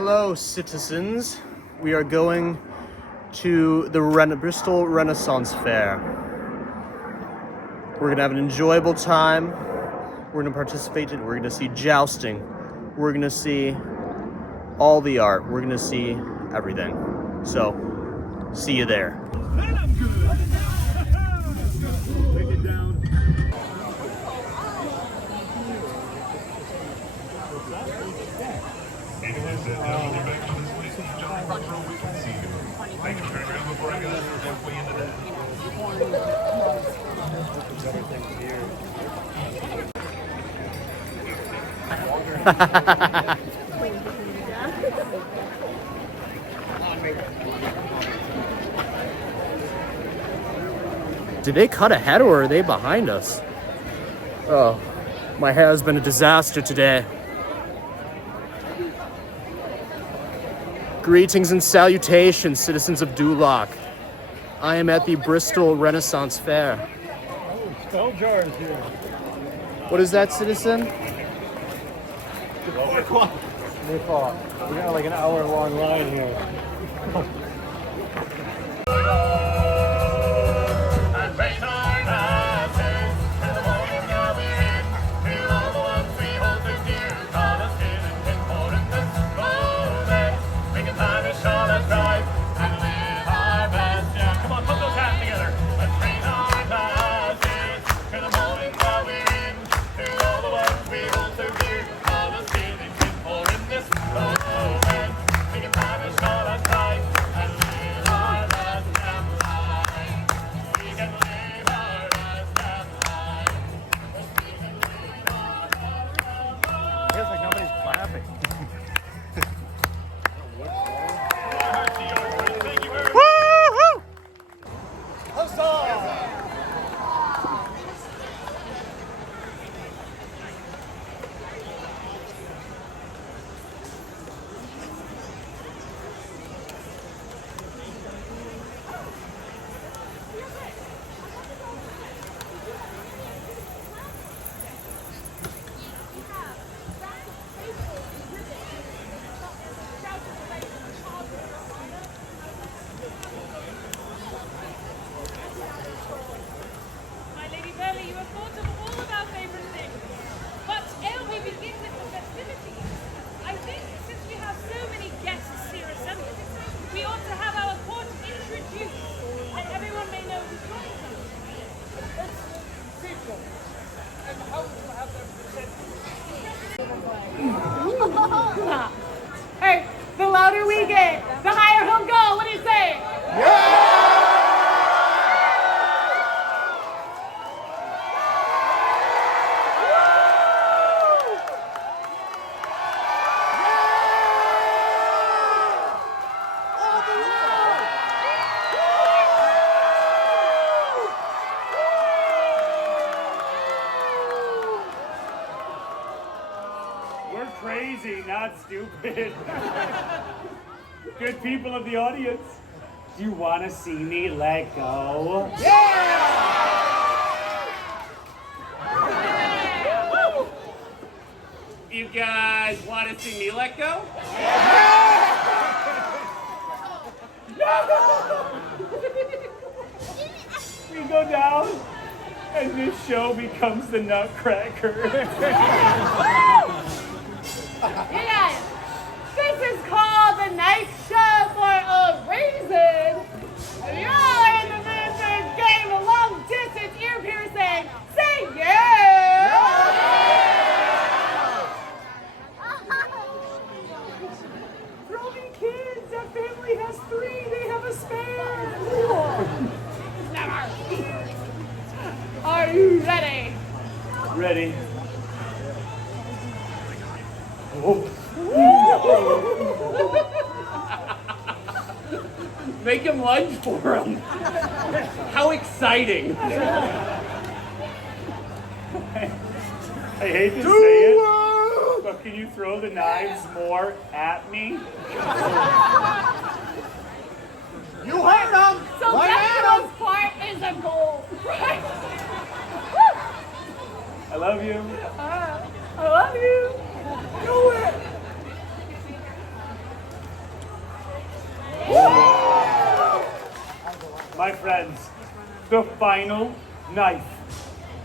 Hello, citizens. We are going to the Bristol Renaissance Fair. We're going to have an enjoyable time. We're going to participate in, we're going to see jousting. We're going to see all the art. We're going to see everything. So, see you there. Did they cut ahead or are they behind us? Oh, my hair has been a disaster today. Greetings and salutations, citizens of Duloc. I am at the Bristol Renaissance Fair. Oh, spell jars here. What is that, citizen? 4 o'clock. We got like an hour-long line here. Hey, the louder we get, the higher he'll go. What do you say? Yeah! We're crazy, not stupid. Good people of the audience, do you want to see me let go? Yeah! You guys want to see me let go? We go down, and this show becomes the Nutcracker. You guys, this is called the Night Show for a reason. If you're in the business game of long distance ear piercing, say yeah! Throwing kids, that family has 3, they have a spare. Never. Are you ready? Ready? Oh. Make him lunge for him. How exciting. I hate to say it, but can you throw the knives more at me? You hit them! So that most part is a goal, right? I love you. I love you. Do it! my friends, the final knife.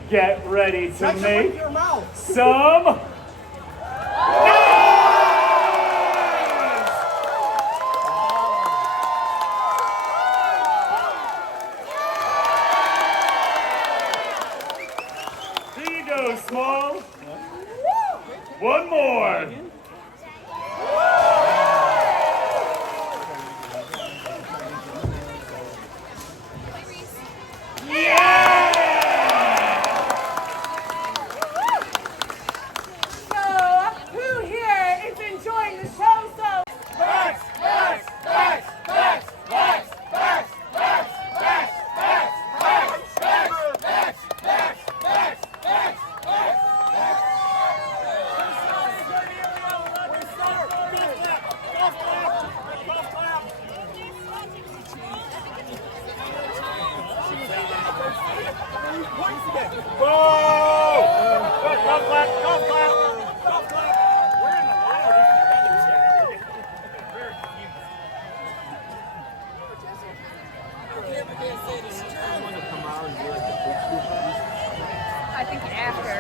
Get ready to make some Here you go, Small. One more. I think after.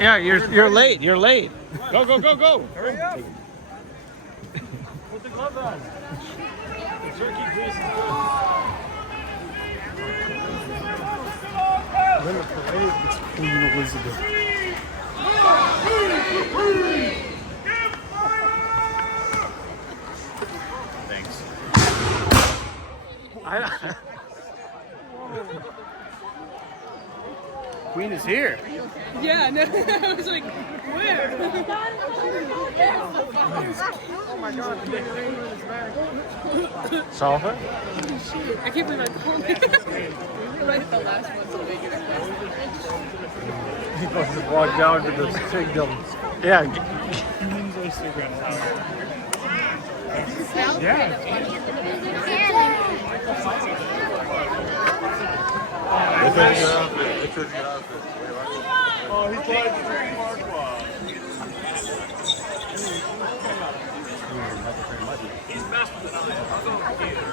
Yeah, you're late. You're late. Go, go, go, go. Hurry up. Put the glove on. The turkey grease is good. Then the parade, it's Queen Elizabeth. Thanks. Queen is here. Yeah, no, I was like, where? Oh my God, the big ring in his bag. Solve it? I can't believe I called it. Right at the last one, so make it. He must have walked down to the kingdom. Yeah. Oh, he tried to drink Marquand. He's faster than I am. I'll go over here.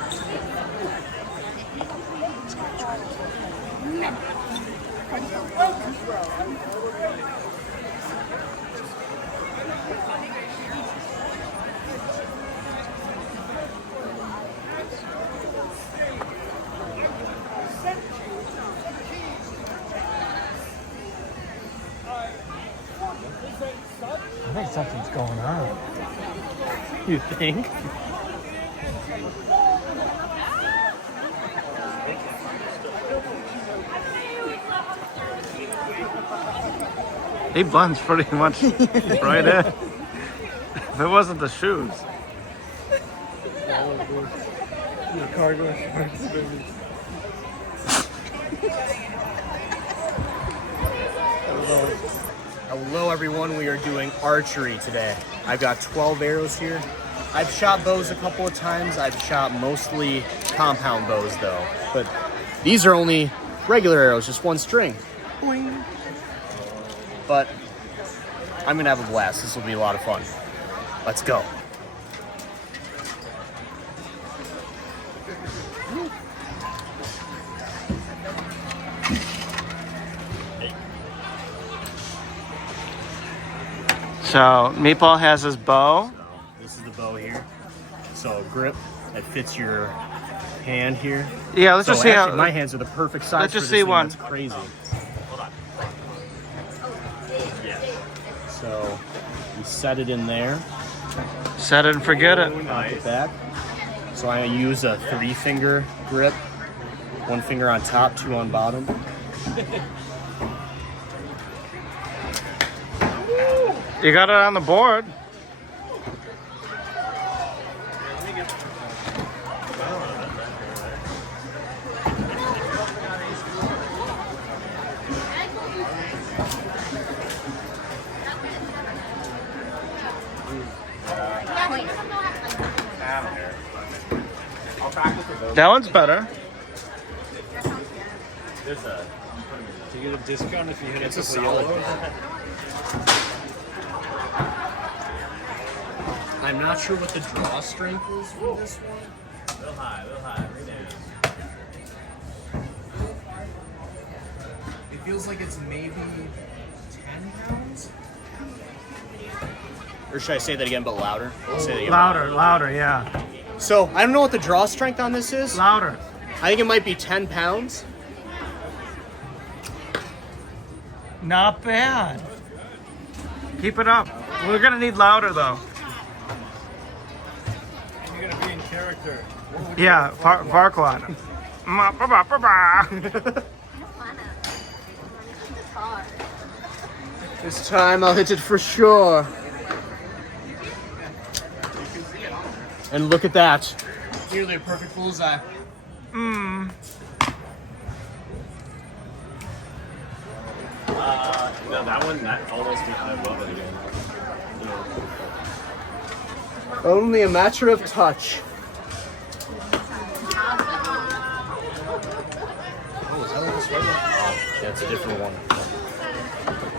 I think something's going on. You think? He blends pretty much right in. If it wasn't the shoes. Your cargo shorts, baby. Hello everyone, we are doing archery today. I've got 12 arrows here. I've shot bows a couple of times. I've shot mostly compound bows though. But these are only regular arrows, just one string. Boing. But I'm gonna have a blast. This will be a lot of fun. Let's go. So Meatball has his bow. So this is the bow here. So grip that fits your hand here. Yeah, let's So just see actually, how. my hands are the perfect size. Let's for just this see thing. one. That's crazy. Hold on. So we set it in there. Set it and forget it. Knock it back. So I use a 3-finger grip. 1 finger on top, 2 on bottom. You got it on the board. That one's better. Do you get a discount if you hit It's a solid. I'm not sure what the draw strength is for this one. A little high, right now. It feels like it's maybe 10 pounds. Or should I say that again, but louder? I'll say that again. Louder, yeah. So I don't know what the draw strength on this is. Louder. I think it might be 10 pounds. Not bad. Keep it up. We're gonna need louder though. You're gonna be in character. Yeah, Farquaad. This time I'll hit it for sure. And look at that. Nearly a perfect bullseye. No, that one, that almost, I love it again. Only a matter of touch. That's a different one.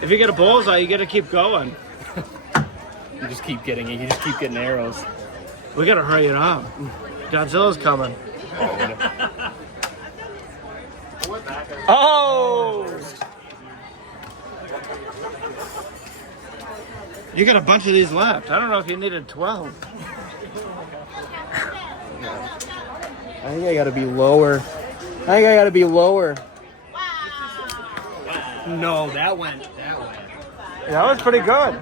If you get a bullseye, you gotta keep going. You just keep getting it. You just keep getting arrows. We gotta hurry it up. Godzilla's coming. Oh! You got a bunch of these left. I don't know if you needed 12. I think I gotta be lower. No, that went. That was pretty good.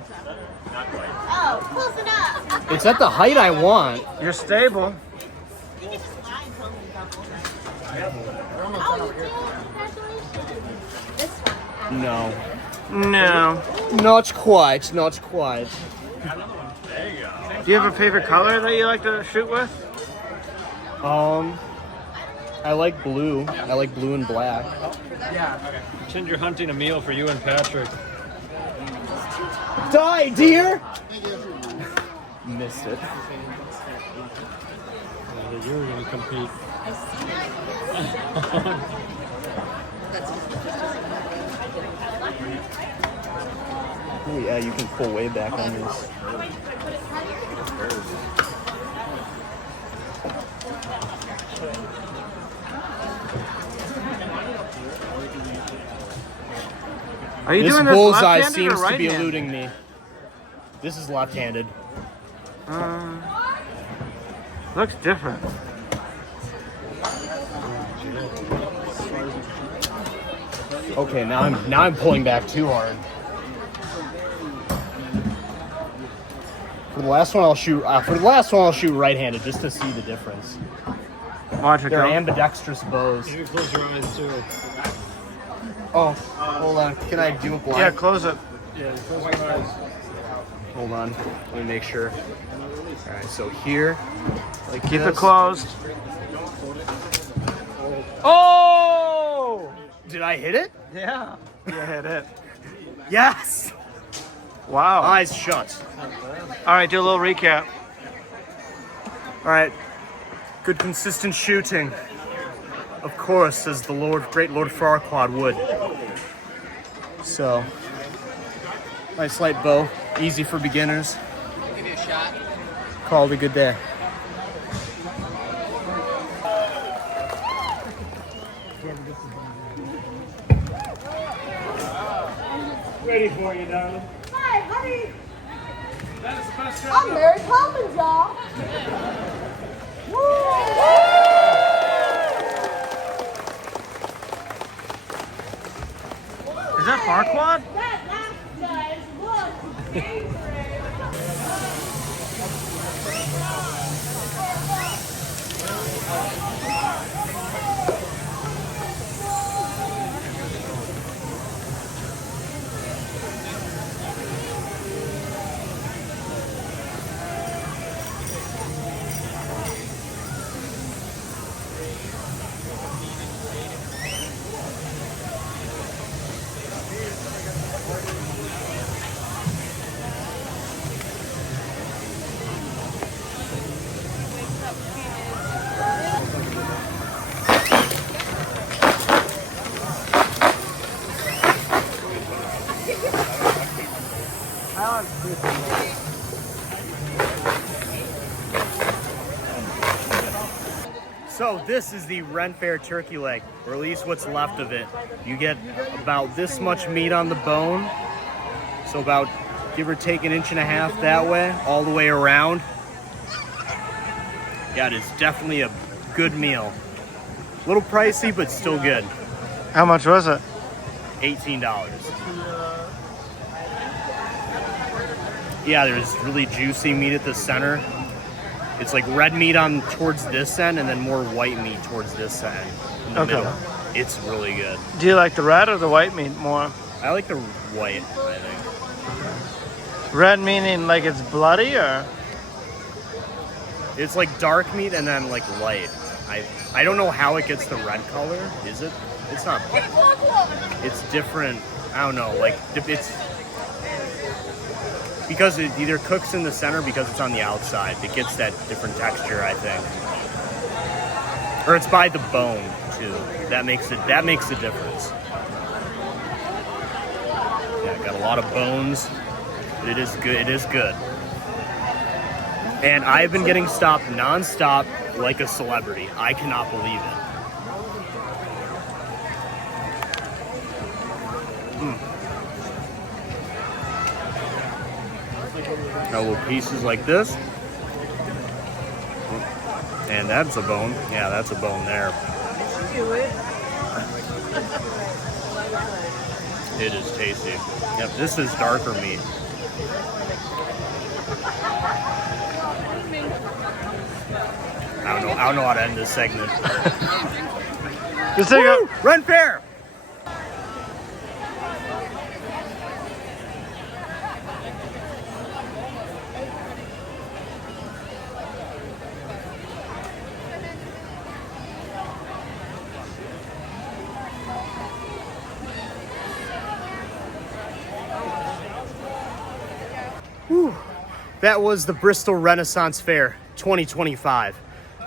Oh, close enough. It's at the height I want. You're stable. You can just lie and tell me double. Oh, you did? Congratulations. This one. No. No. Not quite. Do you have a favorite color that you like to shoot with? I like blue. I like blue and black. Pretend you're hunting a meal for you and Patrick. Die, deer! Missed it. You were gonna compete. Oh yeah, you can pull way back on this. Are you This doing this bullseye left-handed or seems to be right-handed? eluding me. This is left-handed. Looks different. Okay, now I'm pulling back too hard. For the last one, I'll shoot. Right-handed just to see the difference. Watch it They're go. ambidextrous bows. You can close your eyes too. Oh, hold on. Can I do a blind? Yeah, close it. Yeah, close your eyes. Hold on. Let me make sure. All right, so here, like Keep it this. closed. Oh! Did I hit it? Yeah. You hit it. Yes. Wow. Eyes shut. All right, do a little recap. All right. Good consistent shooting. Of course, as the great Lord Farquaad would. So, nice light bow, easy for beginners. Give you a shot. Call it a good day. Ready for you, darling. Hi, honey. That's the best I'm Mary Poppins, y'all. Is that Farquaad? That last guy's look. So this is the Faire turkey leg, or at least what's left of it. You get about this much meat on the bone, so about give or take 1.5 inches that way, all the way around. Yeah, it is definitely a good meal. A little pricey, but still good. How much was it? $18. Yeah, there's really juicy meat at the center. It's like red meat on towards this end and then more white meat towards this end in the middle. It's really good. Do you like the red or the white meat more? I like the white, I think. Red meaning like it's bloody, or? It's like dark meat and then like light. I don't know how it gets the red color. Is it? It's not. It's different. I don't know. Like it's because it either cooks in the center because it's on the outside. It gets that different texture, I think. Or it's by the bone too. That makes a difference. Yeah, got a lot of bones. But it is good. It is good. And I've been getting stopped nonstop like a celebrity. I cannot believe it. Got little pieces like this. And that's a bone. Yeah, that's a bone there. It is tasty. Yep, this is darker meat. I don't know how to end this segment. Just take a Faire. Whew. That was the Bristol Renaissance Fair 2025.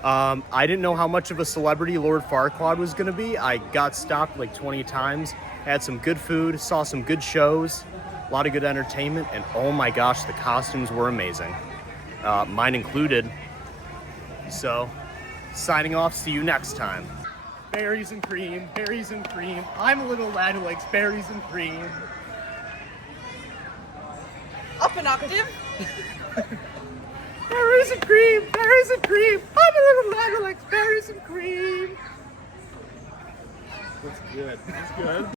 I didn't know how much of a celebrity Lord Farquaad was going to be. I got stopped like 20 times, had some good food, saw some good shows, a lot of good entertainment, and oh my gosh, the costumes were amazing. Mine included. So, signing off, see you next time. Berries and cream, berries and cream. I'm a little lad who likes berries and cream. Up an octave. Berries and cream, berries and cream. I'm a little lad who likes berries and cream. That's good. That's good.